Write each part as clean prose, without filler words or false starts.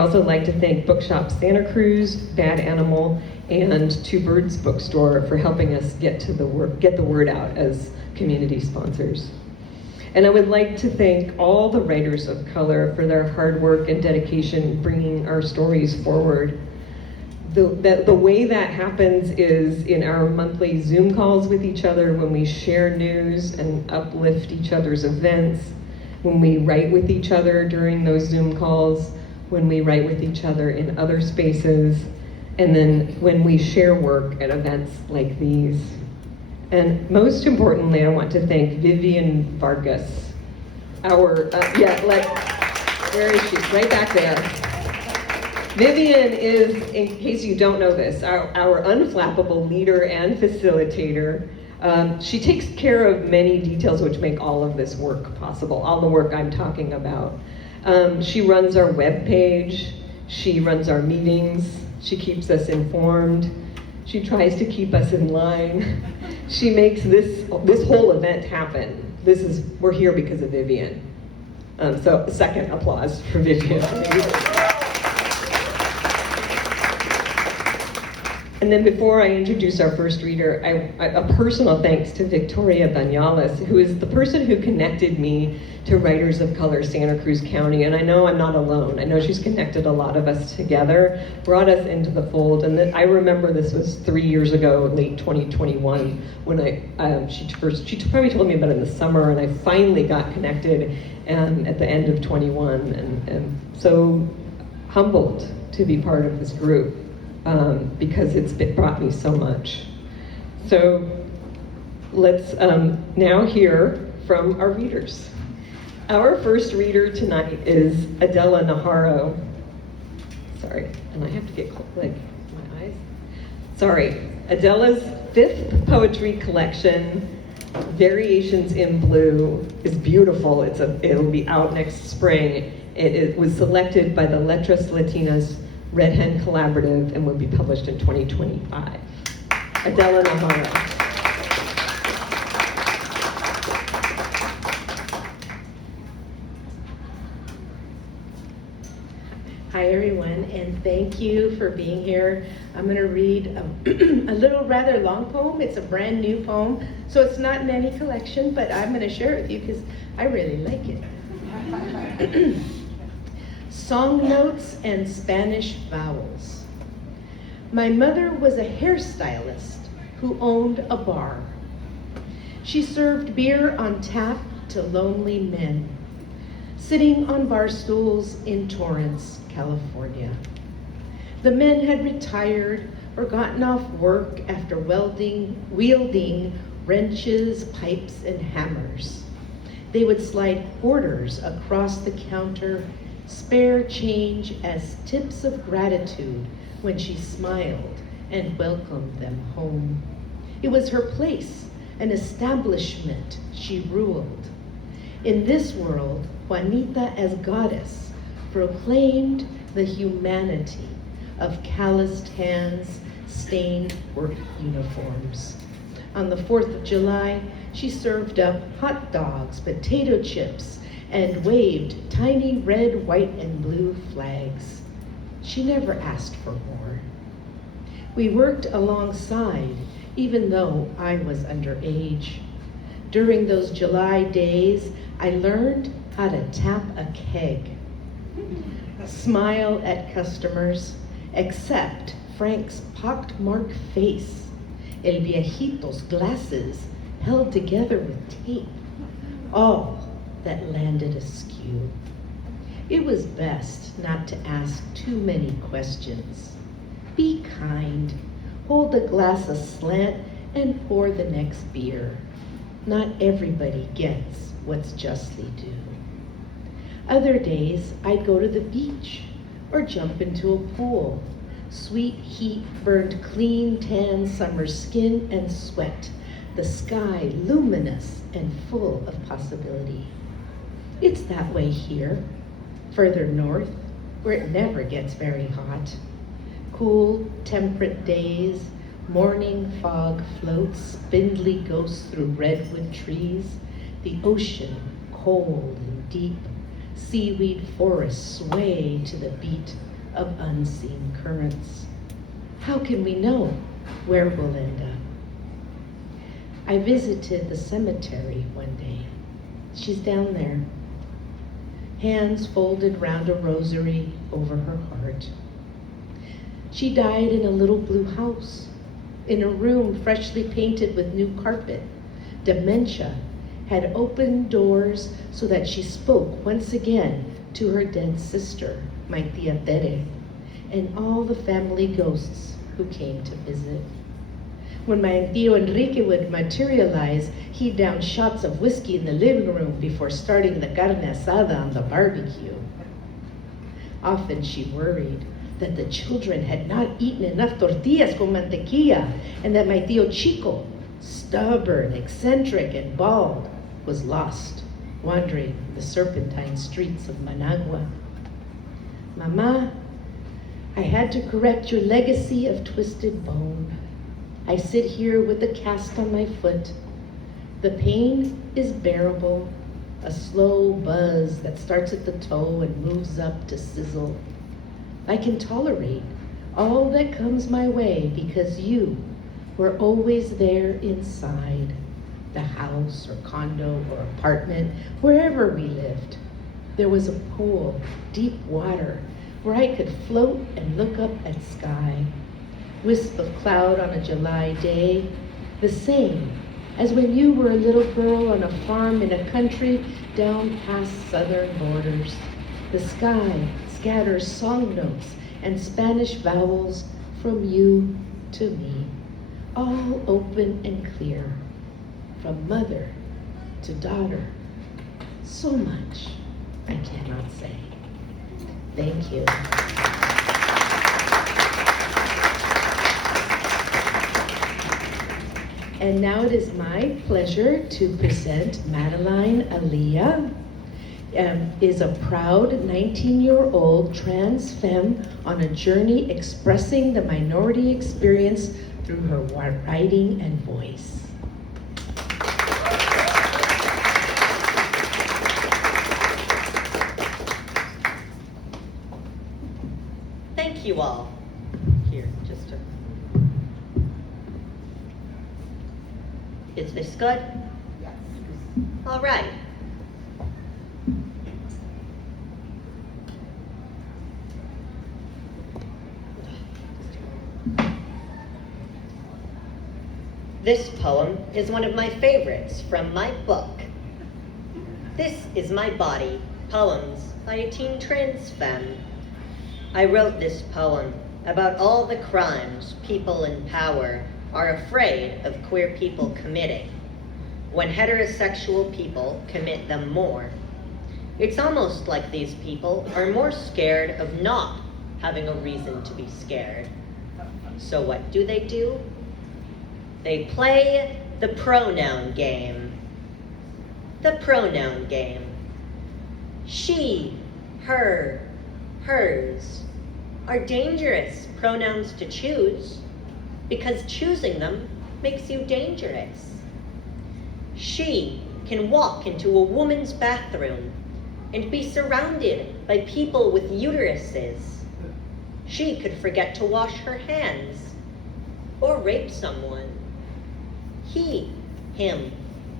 I'd also like to thank Bookshop Santa Cruz, Bad Animal, and Two Birds Bookstore for helping us get the word out as community sponsors. And I would like to thank all the writers of color for their hard work and dedication bringing our stories forward. The way that happens is in our monthly Zoom calls with each other, when we share news and uplift each other's events, when we write with each other during those Zoom calls, when we write with each other in other spaces, and then when we share work at events like these. And most importantly, I want to thank Vivian Vargas, where is she? Right back there. Vivian is, in case you don't know this, our unflappable leader and facilitator. She takes care of many details which make all of this work possible, all the work I'm talking about. She runs our webpage, she runs our meetings, she keeps us informed, she tries to keep us in line. She makes this whole event happen. We're here because of Vivian. So second applause for Vivian. And then before I introduce our first reader, a personal thanks to Victoria Bañales, who is the person who connected me to Writers of Color Santa Cruz County. And I know I'm not alone. I know she's connected a lot of us together, brought us into the fold. And then I remember this was 3 years ago, late 2021, when she probably told me about it in the summer, and I finally got connected at the end of 21, and so humbled to be part of this group. Because it's brought me so much. So let's now hear from our readers. Our first reader tonight is Adela Najarro. Sorry, and I have to get my eyes. Sorry, Adela's 5th poetry collection, Variations in Blue, is beautiful. It'll be out next spring. It was selected by the Letras Latinas Red Hen Collaborative and will be published in 2025. Adela Najarro. Hi everyone, and thank you for being here. I'm going to read a little rather long poem. It's a brand new poem, so it's not in any collection, but I'm going to share it with you because I really like it. Song notes and Spanish vowels. My mother was a hairstylist who owned a bar. She served beer on tap to lonely men, sitting on bar stools in Torrance, California. The men had retired or gotten off work after wielding wrenches, pipes, and hammers. They would slide quarters across the counter, spare change as tips of gratitude when she smiled and welcomed them home. It was her place, an establishment she ruled. In this world, Juanita as goddess proclaimed the humanity of calloused hands, stained work uniforms. On the 4th of July, she served up hot dogs, potato chips, and waved tiny red, white, and blue flags. She never asked for more. We worked alongside, even though I was underage. During those July days, I learned how to tap a keg, smile at customers, accept Frank's pockmarked face, El Viejito's glasses held together with tape, all that landed askew. It was best not to ask too many questions. Be kind, hold the glass aslant, and pour the next beer. Not everybody gets what's justly due. Other days, I'd go to the beach or jump into a pool. Sweet heat burned clean, tan summer skin and sweat, the sky luminous and full of possibility. It's that way here, further north, where it never gets very hot. Cool, temperate days, morning fog floats, spindly ghosts through redwood trees, the ocean cold and deep, seaweed forests sway to the beat of unseen currents. How can we know where we'll end up? I visited the cemetery one day. She's down there, hands folded round a rosary over her heart. She died in a little blue house, in a room freshly painted with new carpet. Dementia had opened doors so that she spoke once again to her dead sister, my tia Tere, and all the family ghosts who came to visit. When my tío Enrique would materialize, he'd down shots of whiskey in the living room before starting the carne asada on the barbecue. Often she worried that the children had not eaten enough tortillas con mantequilla, and that my tío Chico, stubborn, eccentric, and bald, was lost, wandering the serpentine streets of Managua. Mama, I had to correct your legacy of twisted bone. I sit here with a cast on my foot. The pain is bearable, a slow buzz that starts at the toe and moves up to sizzle. I can tolerate all that comes my way because you were always there inside the house or condo or apartment, wherever we lived. There was a pool, deep water, where I could float and look up at sky. Wisp of cloud on a July day, the same as when you were a little girl on a farm in a country down past southern borders. The sky scatters song notes and Spanish vowels from you to me, all open and clear, from mother to daughter. So much I cannot say. Thank you. And now it is my pleasure to present Madeline Aliah. Is a proud 19-year-old trans femme on a journey expressing the minority experience through her writing and voice. Thank you all. Here, just a... Is this good? Yes. All right. This poem is one of my favorites from my book. This is My Body, Poems by a Teen Trans Femme. I wrote this poem about all the crimes people in power are afraid of queer people committing. When heterosexual people commit them more, it's almost like these people are more scared of not having a reason to be scared. So what do? They play the pronoun game. The pronoun game. She, her, hers are dangerous pronouns to choose because choosing them makes you dangerous. She can walk into a woman's bathroom and be surrounded by people with uteruses. She could forget to wash her hands or rape someone. He, him,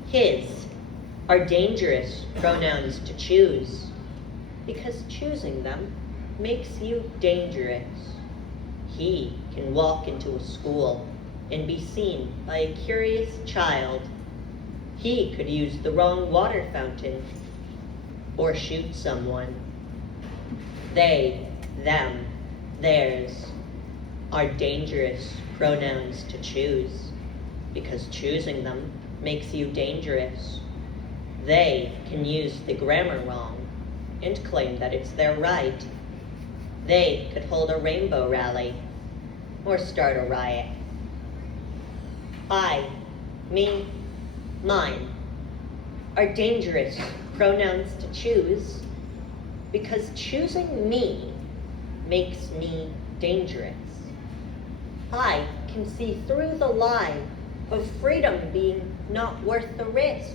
his are dangerous pronouns to choose because choosing them makes you dangerous. He can walk into a school and be seen by a curious child. He could use the wrong water fountain or shoot someone. They, them, theirs are dangerous pronouns to choose because choosing them makes you dangerous. They can use the grammar wrong and claim that it's their right. They could hold a rainbow rally or start a riot. I, me, mine are dangerous pronouns to choose because choosing me makes me dangerous. I can see through the lie of freedom being not worth the risk.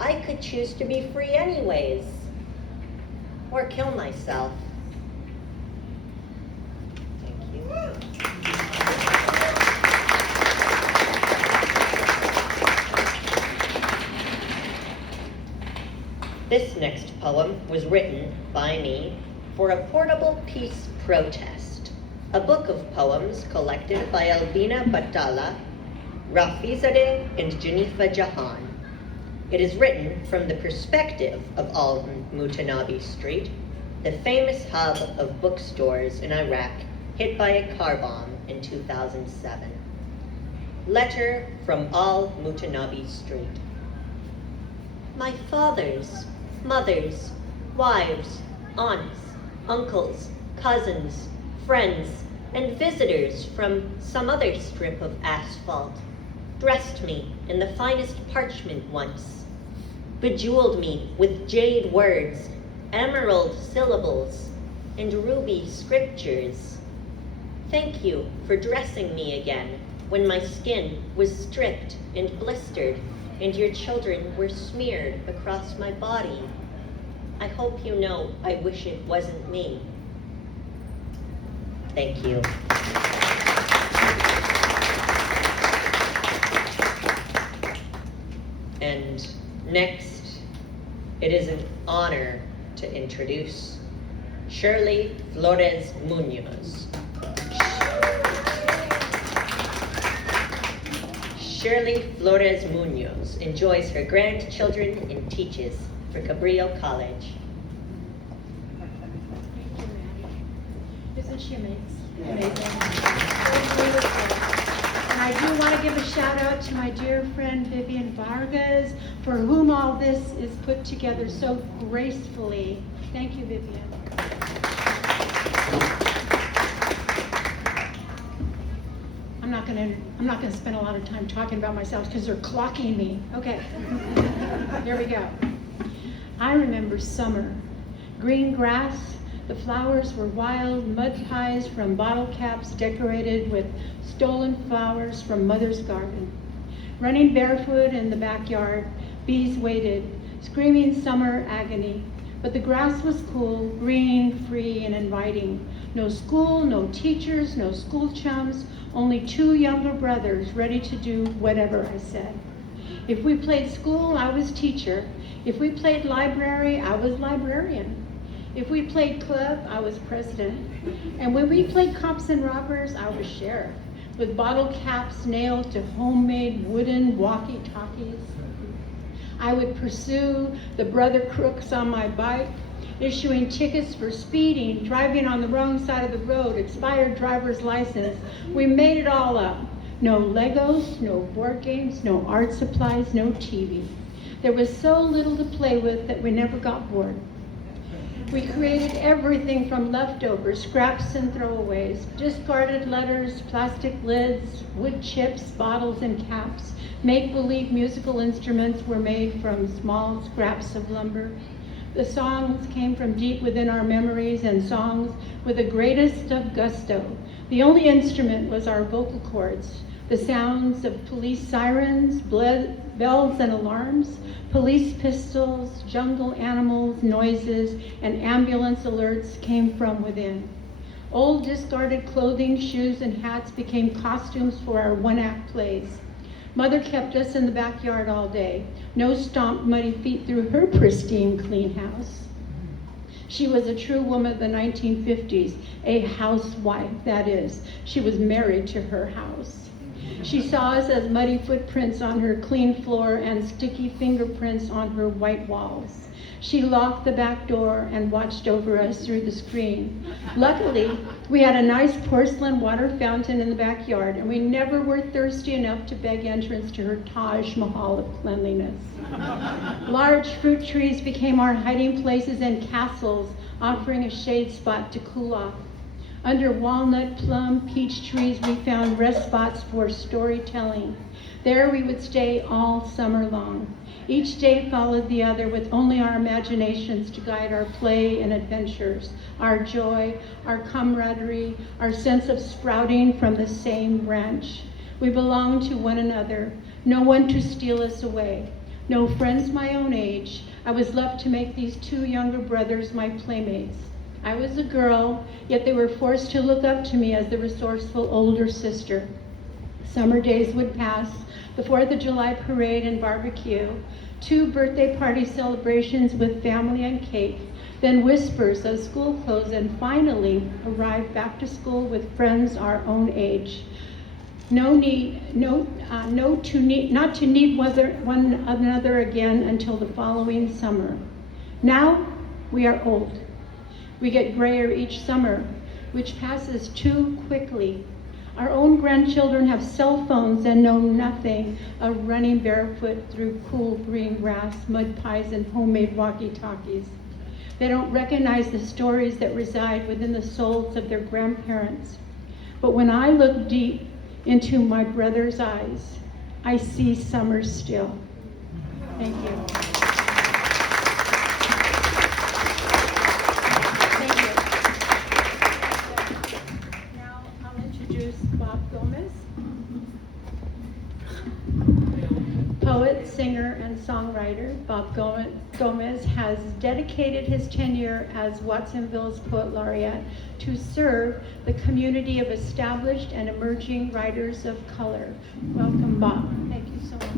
I could choose to be free anyways, or kill myself. This next poem was written by me for a portable peace protest, a book of poems collected by Elbina Batala, Rafizadeh, and Janifa Jahan. It is written from the perspective of Al-Mutanabi Street, the famous hub of bookstores in Iraq hit by a car bomb in 2007. Letter from Al-Mutanabi Street. My fathers, mothers, wives, aunts, uncles, cousins, friends, and visitors from some other strip of asphalt dressed me in the finest parchment once, bejeweled me with jade words, emerald syllables, and ruby scriptures. Thank you for dressing me again when my skin was stripped and blistered and your children were smeared across my body. I hope you know I wish it wasn't me. Thank you. And next, it is an honor to introduce Shirley Flores Muñoz. Shirley Flores Muñoz enjoys her grandchildren and teaches for Cabrillo College. Isn't she amazing? Amazing. And I do want to give a shout out to my dear friend Vivian Vargas, for whom all this is put together so gracefully. Thank you, Vivian. I'm not gonna spend a lot of time talking about myself because they're clocking me. Okay, here we go. I remember summer, green grass, the flowers were wild, mud pies from bottle caps decorated with stolen flowers from mother's garden. Running barefoot in the backyard, bees waited, screaming summer agony. But the grass was cool, green, free, and inviting. No school, no teachers, no school chums, only two younger brothers ready to do whatever I said. If we played school, I was teacher. If we played library, I was librarian. If we played club, I was president. And when we played cops and robbers, I was sheriff, with bottle caps nailed to homemade wooden walkie-talkies. I would pursue the brother crooks on my bike, issuing tickets for speeding, driving on the wrong side of the road, expired driver's license. We made it all up. No Legos, no board games, no art supplies, no TV. There was so little to play with that we never got bored. We created everything from leftovers, scraps and throwaways, discarded letters, plastic lids, wood chips, bottles and caps. Make-believe musical instruments were made from small scraps of lumber. The songs came from deep within our memories, and songs with the greatest of gusto. The only instrument was our vocal cords, the sounds of police sirens, bells and alarms, police pistols, jungle animals, noises, and ambulance alerts came from within. Old discarded clothing, shoes, and hats became costumes for our one-act plays. Mother kept us in the backyard all day. No stomped muddy feet through her pristine, clean house. She was a true woman of the 1950s, a housewife, that is. She was married to her house. She saw us as muddy footprints on her clean floor and sticky fingerprints on her white walls. She locked the back door and watched over us through the screen. Luckily, we had a nice porcelain water fountain in the backyard, and we never were thirsty enough to beg entrance to her Taj Mahal of cleanliness. Large fruit trees became our hiding places and castles, offering a shade spot to cool off. Under walnut, plum, peach trees, we found rest spots for storytelling. There we would stay all summer long. Each day followed the other with only our imaginations to guide our play and adventures, our joy, our camaraderie, our sense of sprouting from the same branch. We belonged to one another, no one to steal us away. No friends my own age. I was left to make these two younger brothers my playmates. I was a girl, yet they were forced to look up to me as the resourceful older sister. Summer days would pass, the 4th of July parade and barbecue, 2 birthday party celebrations with family and cake, then whispers of school clothes, and finally arrive back to school with friends our own age. Not to need one another again until the following summer. Now we are old. We get grayer each summer, which passes too quickly. Our own grandchildren have cell phones and know nothing of running barefoot through cool green grass, mud pies, and homemade walkie-talkies. They don't recognize the stories that reside within the souls of their grandparents. But when I look deep into my brother's eyes, I see summer still. Thank you. Thank you. Now I'll introduce Bob Gomez. Poet, singer, and songwriter Bob Gomez has dedicated his tenure as Watsonville's Poet Laureate to serve the community of established and emerging writers of color. Welcome, Bob. Thank you so much.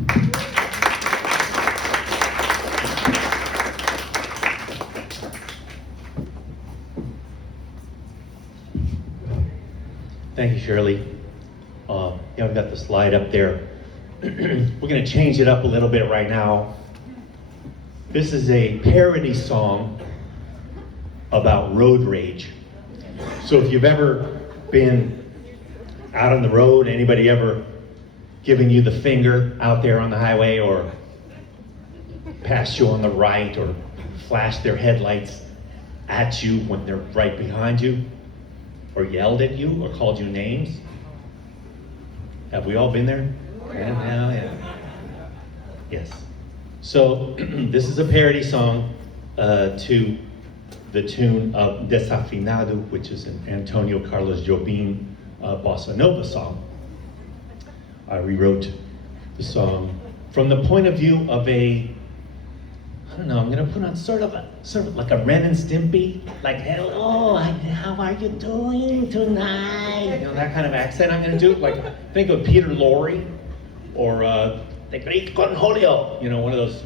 Thank you, Shirley. I've got the slide up there. We're going to change it up a little bit right now. This is a parody song about road rage. So if you've ever been out on the road, anybody ever giving you the finger out there on the highway, or passed you on the right, or flashed their headlights at you when they're right behind you, or yelled at you, or called you names? Have we all been there? Yeah. Yes. So this is a parody song to the tune of Desafinado, which is an Antonio Carlos Jobim bossa nova song. I rewrote the song from the point of view of I'm gonna put on sort of like a Ren and Stimpy, like, hello, how are you doing tonight? That kind of accent I'm gonna do. Like, think of Peter Lorre, or the Great Cornholio, one of those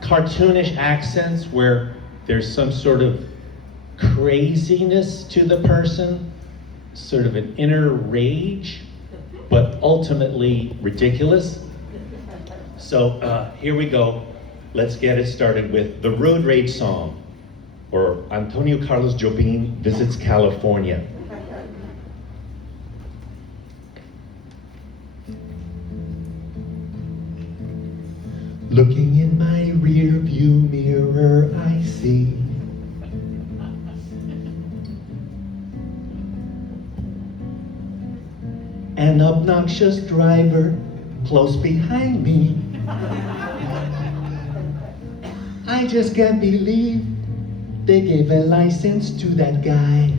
cartoonish accents where there's some sort of craziness to the person, sort of an inner rage, but ultimately ridiculous. So here we go. Let's get it started with the Road Rage song, or Antonio Carlos Jobim Visits California. Looking in my rear view mirror, I see an obnoxious driver close behind me. I just can't believe they gave a license to that guy.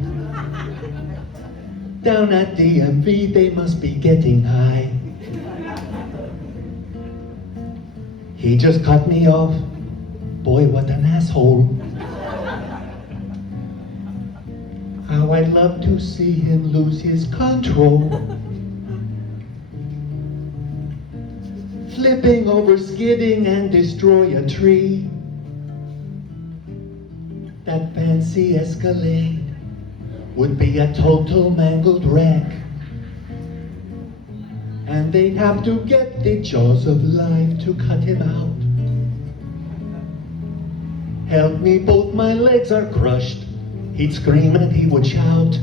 Down at DMV, they must be getting high. He just cut me off. Boy, what an asshole. How I'd love to see him lose his control. Flipping over, skidding, and destroy a tree. That fancy Escalade would be a total mangled wreck. And they'd have to get the jaws of life to cut him out. Help me, both my legs are crushed. He'd scream and he would shout.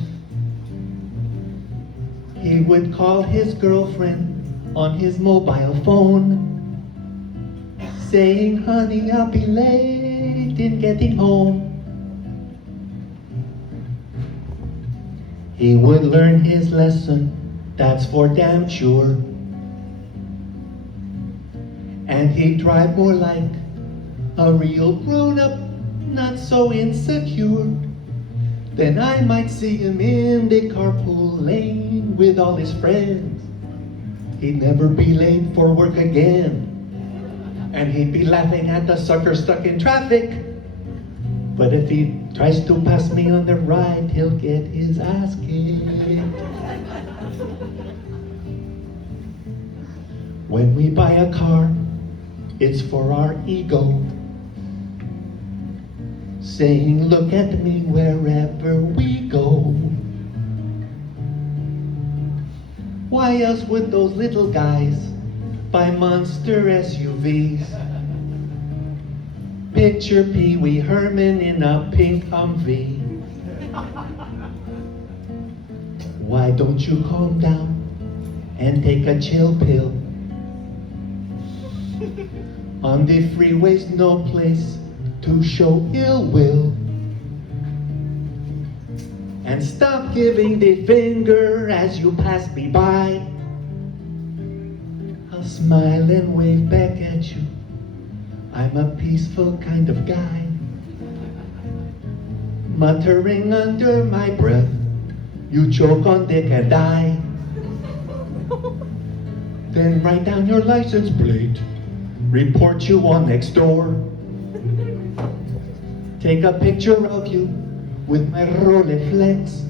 He would call his girlfriend on his mobile phone, saying, honey, I'll be late in getting home. He would learn his lesson, that's for damn sure. And he'd drive more like a real grown-up, not so insecure. Then I might see him in the carpool lane with all his friends. He'd never be late for work again. And he'd be laughing at the sucker stuck in traffic. But if he tries to pass me on the right, he'll get his ass kicked. When we buy a car, it's for our ego. Saying, look at me wherever we go. Why else would those little guys buy monster SUVs? Picture Pee Wee Herman in a pink Humvee. Why don't you calm down and take a chill pill? On the freeways, no place to show ill will. And stop giving the finger as you pass me by. I'll smile and wave back at you. I'm a peaceful kind of guy. Muttering under my breath, you choke on dick and die. Then write down your license plate, report you on next door. Take a picture of you with my Rolleiflex,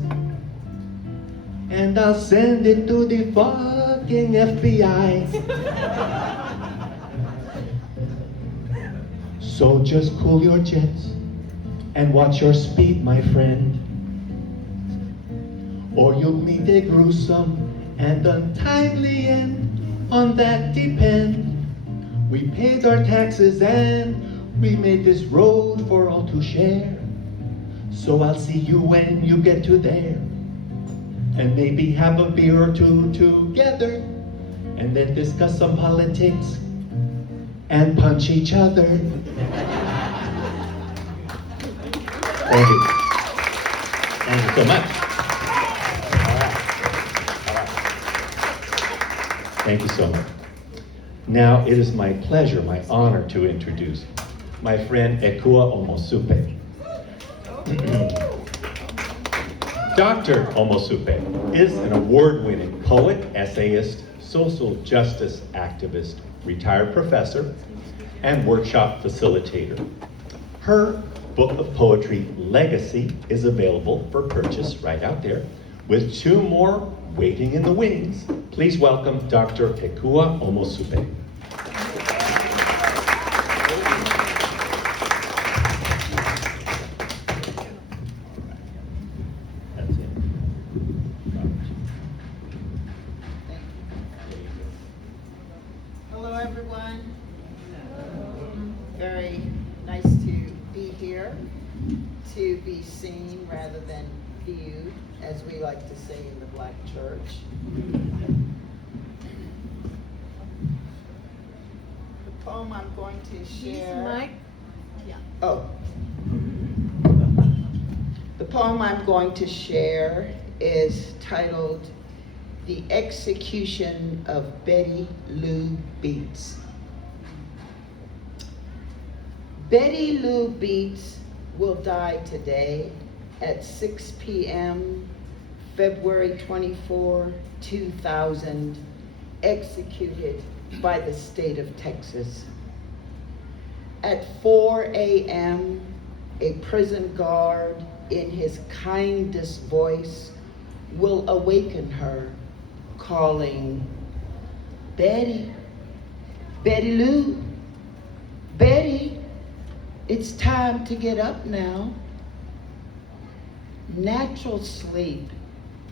and I'll send it to the fucking FBI. So just cool your jets and watch your speed, my friend, or you'll meet a gruesome and untimely end. On that depend. We paid our taxes and we made this road for all to share. So I'll see you when you get to there, and maybe have a beer or two together, and then discuss some politics and punch each other. Thank you. Thank you so much. Thank you so much. Now it is my pleasure, my honor to introduce my friend Ekua Omosupe. Dr. Omosupe is an award-winning poet, essayist, social justice activist, retired professor, and workshop facilitator. Her book of poetry, Legacy, is available for purchase right out there, with 2 more waiting in the wings. Please welcome Dr. Ekua Omosupe. Hello, everyone. Very nice to be here, to be seen rather than viewed, as we like to say in the Black church. The poem I'm going to share. Oh. The poem I'm going to share is titled The Execution of Betty Lou Beats. Betty Lou Beats will die today at 6 p.m., February 24, 2000, executed by the state of Texas. At 4 a.m., a prison guard in his kindest voice will awaken her, calling, Betty, Betty Lou, Betty, it's time to get up now. Natural sleep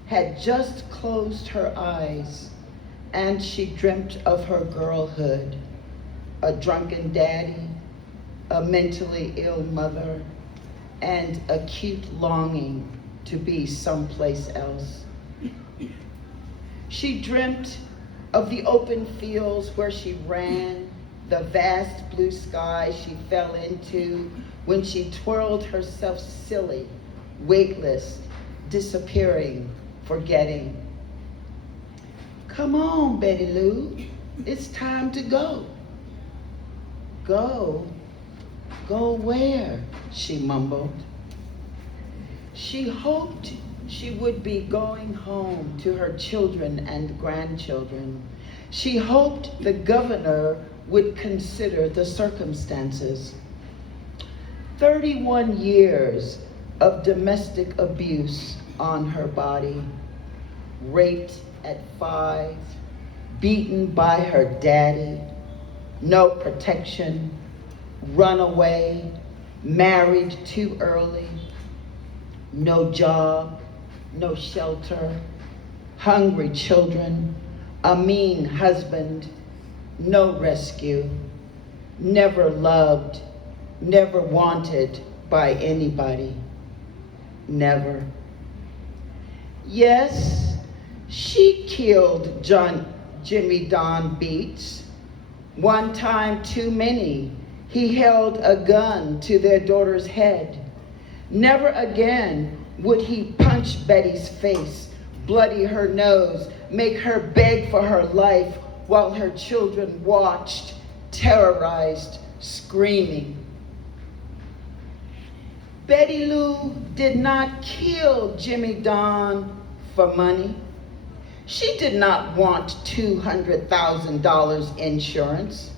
had just closed her eyes, and she dreamt of her girlhood, a drunken daddy, a mentally ill mother, and acute longing to be someplace else. She dreamt of the open fields where she ran, the vast blue sky she fell into when she twirled herself silly, weightless, disappearing, forgetting. Come on, Betty Lou, it's time to go. Go? Go where? She mumbled. She hoped she would be going home to her children and grandchildren. She hoped the governor would consider the circumstances. 31 years of domestic abuse on her body, raped at 5, beaten by her daddy, no protection, runaway, married too early, no job, no shelter, hungry children, a mean husband, no rescue, never loved, never wanted by anybody, never. Yes, she killed Jimmy Don Beats. One time too many, he held a gun to their daughter's head. Never again would he punch Betty's face, bloody her nose, make her beg for her life while her children watched, terrorized, screaming. Betty Lou did not kill Jimmy Don for money. She did not want $200,000 insurance.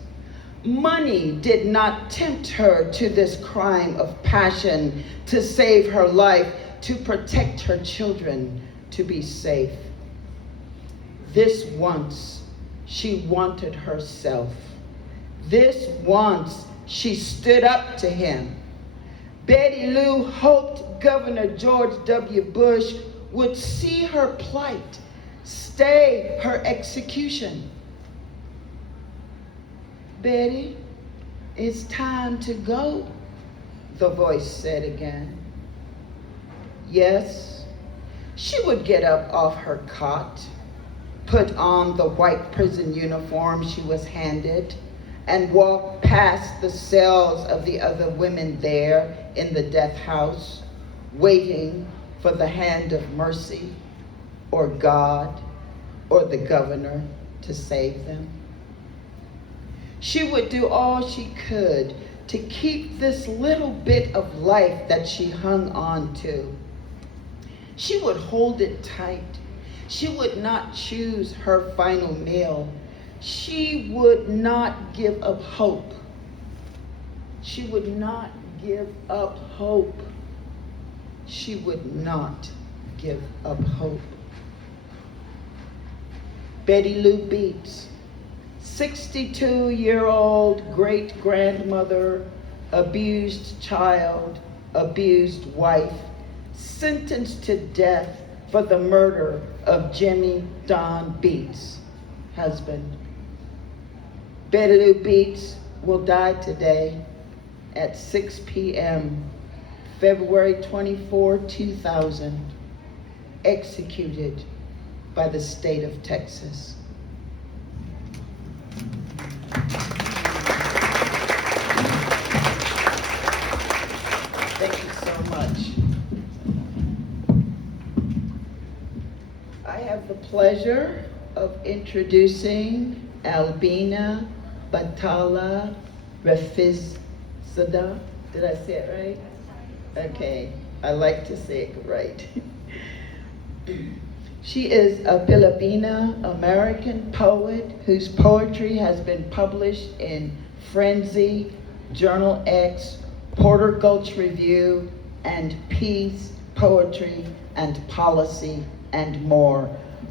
Money did not tempt her to this crime of passion, to save her life, to protect her children, to be safe. This once she wanted herself. This once she stood up to him. Betty Lou hoped Governor George W. Bush would see her plight, stay her execution. Betty, it's time to go, the voice said again. Yes, she would get up off her cot, put on the white prison uniform she was handed, and walk past the cells of the other women there in the death house, waiting for the hand of mercy, or God, or the governor to save them. She would do all she could to keep this little bit of life that she hung on to. She would hold it tight. She would not choose her final meal. She would not give up hope. She would not give up hope. She would not give up hope. Betty Lou Beats, 62-year-old great-grandmother, abused child, abused wife, sentenced to death for the murder of Jimmy Don Beats' husband. Betty Lou Beats will die today at 6 p.m., February 24, 2000, executed by the state of Texas. Thank you so much. I have the pleasure of introducing Elbina Batala Rafizadeh. Did I say it right? Okay, I like to say it right. She is a Filipina-American poet whose poetry has been published in Frenzy, Journal X, Porter Gulch Review, and Peace, Poetry, and Policy, and more.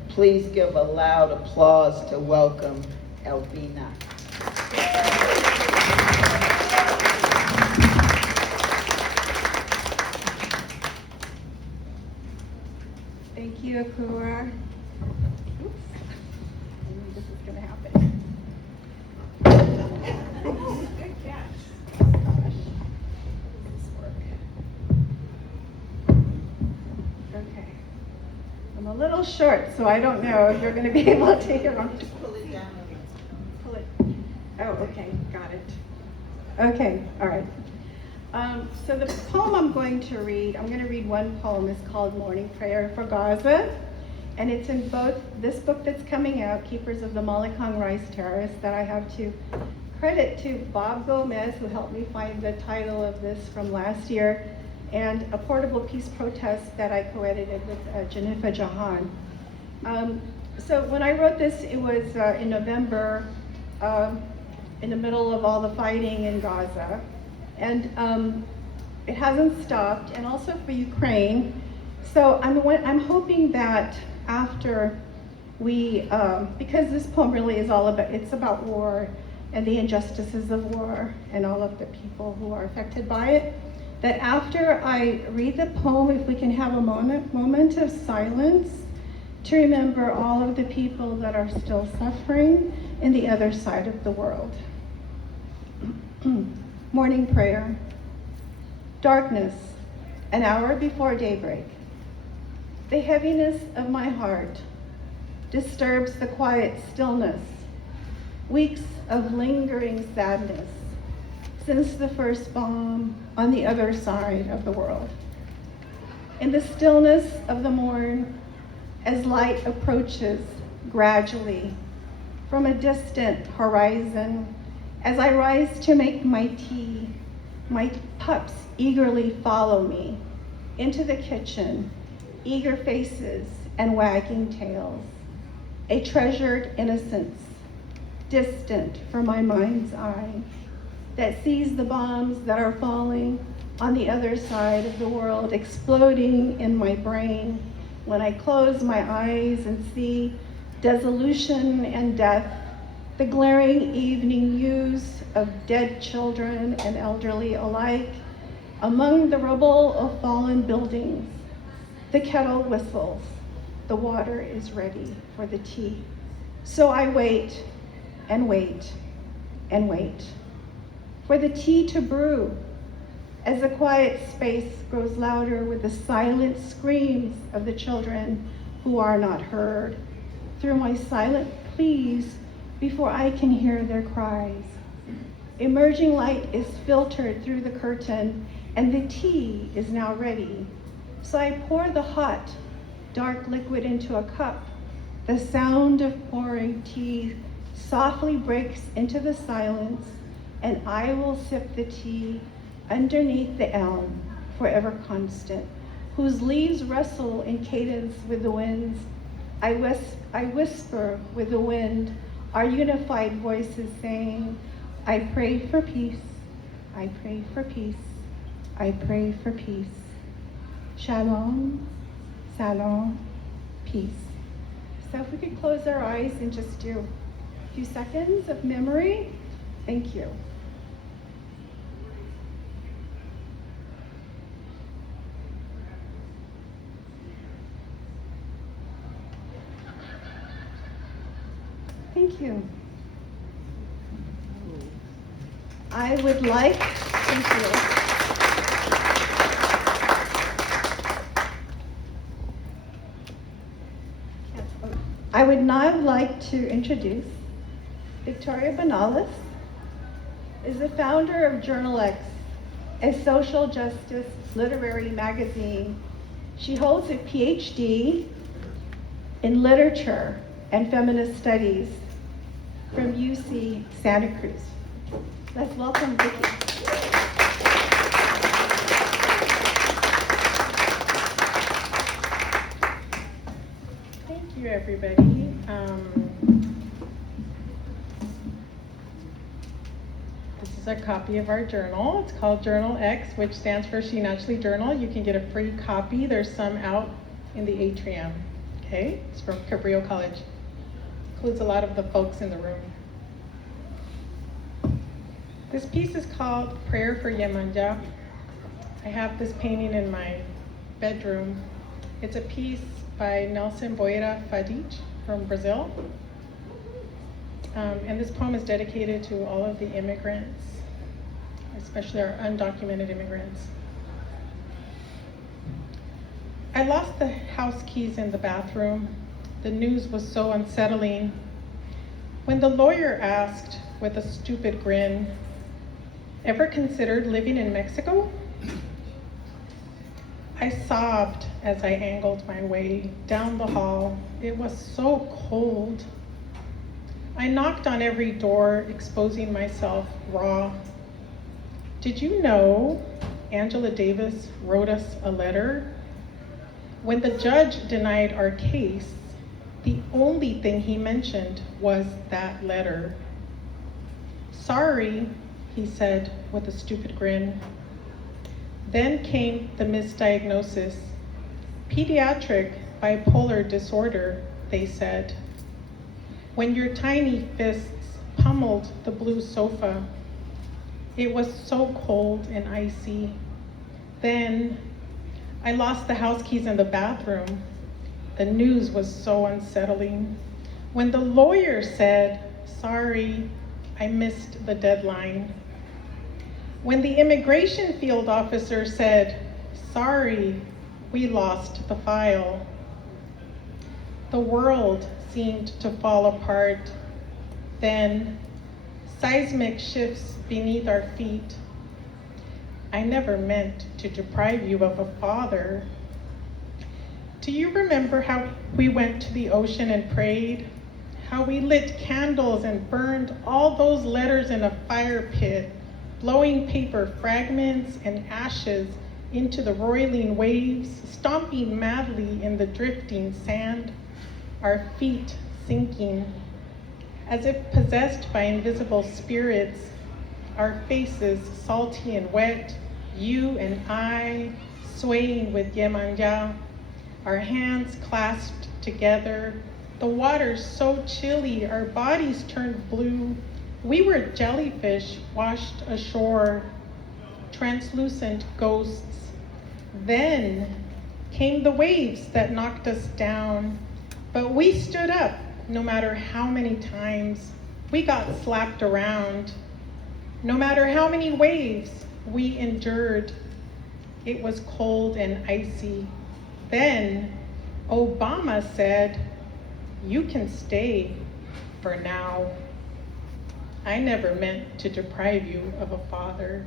Please give a loud applause to welcome Elbina. Thank you, Ekua. Oops. I knew this was going to happen. Good catch. Gosh. This work. Okay. I'm a little short, so I don't know if you're going to be able to hear me. Just pull it down. Pull it. Oh, okay. Got it. Okay. All right. So the poem I'm going to read one poem. It's called Morning Prayer for Gaza. And it's in both this book that's coming out, Keepers of the Malakang Rice Terrace, that I have to credit to Bob Gomez, who helped me find the title of this from last year, and A Portable Peace Protest that I co-edited with Janifa Jahan. So when I wrote this, it was in November, in the middle of all the fighting in Gaza. And it hasn't stopped, and also for Ukraine. So I'm hoping that after we, because this poem really is all about, it's about war, and the injustices of war and all of the people who are affected by it, that after I read the poem, if we can have a moment of silence to remember all of the people that are still suffering in the other side of the world. Morning prayer. Darkness, an hour before daybreak. The heaviness of my heart disturbs the quiet stillness. Weeks of lingering sadness since the first bomb on the other side of the world. In the stillness of the morn, as light approaches gradually from a distant horizon, as I rise to make my tea, my pups eagerly follow me into the kitchen, eager faces and wagging tails, a treasured innocence, distant from my mind's eye, that sees the bombs that are falling on the other side of the world exploding in my brain when I close my eyes and see dissolution and death, the glaring evening hues of dead children and elderly alike among the rubble of fallen buildings. The kettle whistles, the water is ready for the tea. So I wait and wait and wait for the tea to brew as the quiet space grows louder with the silent screams of the children who are not heard through my silent pleas before I can hear their cries. Emerging light is filtered through the curtain and the tea is now ready. So I pour the hot, dark liquid into a cup. The sound of pouring tea softly breaks into the silence, and I will sip the tea underneath the elm, forever constant, whose leaves rustle in cadence with the winds. I whisper with the wind, our unified voices saying, I pray for peace, I pray for peace, I pray for peace. Shalom, salam, peace. So if we could close our eyes and just do a few seconds of memory. Thank you. Thank you. I would like, thank you. I would now like to introduce Victoria Bañales, is the founder of Journal X, a social justice literary magazine. She holds a PhD in literature and feminist studies from UC Santa Cruz. Let's welcome Vicki. Thank you, everybody. This is a copy of our journal. It's called Journal X, which stands for She Naturally Journal. You can get a free copy. There's some out in the atrium. Okay, it's from Cabrillo College. Includes a lot of the folks in the room. This piece is called Prayer for Yemanja. I have this painting in my bedroom. It's a piece by Nelson Boeira Fadich from Brazil. And this poem is dedicated to all of the immigrants, especially our undocumented immigrants. I lost the house keys in the bathroom. The news was so unsettling. When the lawyer asked with a stupid grin, "Ever considered living in Mexico?" I sobbed as I angled my way down the hall. It was so cold. I knocked on every door, exposing myself raw. Did you know Angela Davis wrote us a letter? When the judge denied our case, the only thing he mentioned was that letter. "Sorry," he said with a stupid grin. Then came the misdiagnosis. Pediatric bipolar disorder, they said. When your tiny fists pummeled the blue sofa. It was so cold and icy. Then I lost the house keys in the bathroom. The news was so unsettling. When the lawyer said, "Sorry, I missed the deadline." When the immigration field officer said, "Sorry, we lost the file." The world seemed to fall apart. Then, seismic shifts beneath our feet. I never meant to deprive you of a father. Do you remember how we went to the ocean and prayed? How we lit candles and burned all those letters in a fire pit, blowing paper fragments and ashes into the roiling waves, stomping madly in the drifting sand, our feet sinking, as if possessed by invisible spirits, our faces salty and wet, you and I swaying with Yemanja, our hands clasped together, the water so chilly, our bodies turned blue. We were jellyfish washed ashore, translucent ghosts. Then came the waves that knocked us down, but we stood up no matter how many times we got slapped around. No matter how many waves we endured, it was cold and icy. Then Obama said, "You can stay for now." I never meant to deprive you of a father.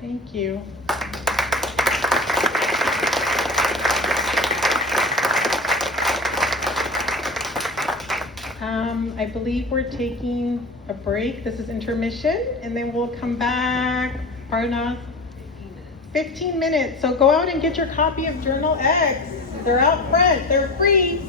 Thank you. I believe we're taking a break. This is intermission, and then we'll come back. Parna, 15 minutes. So go out and get your copy of Journal X. They're out front. They're free.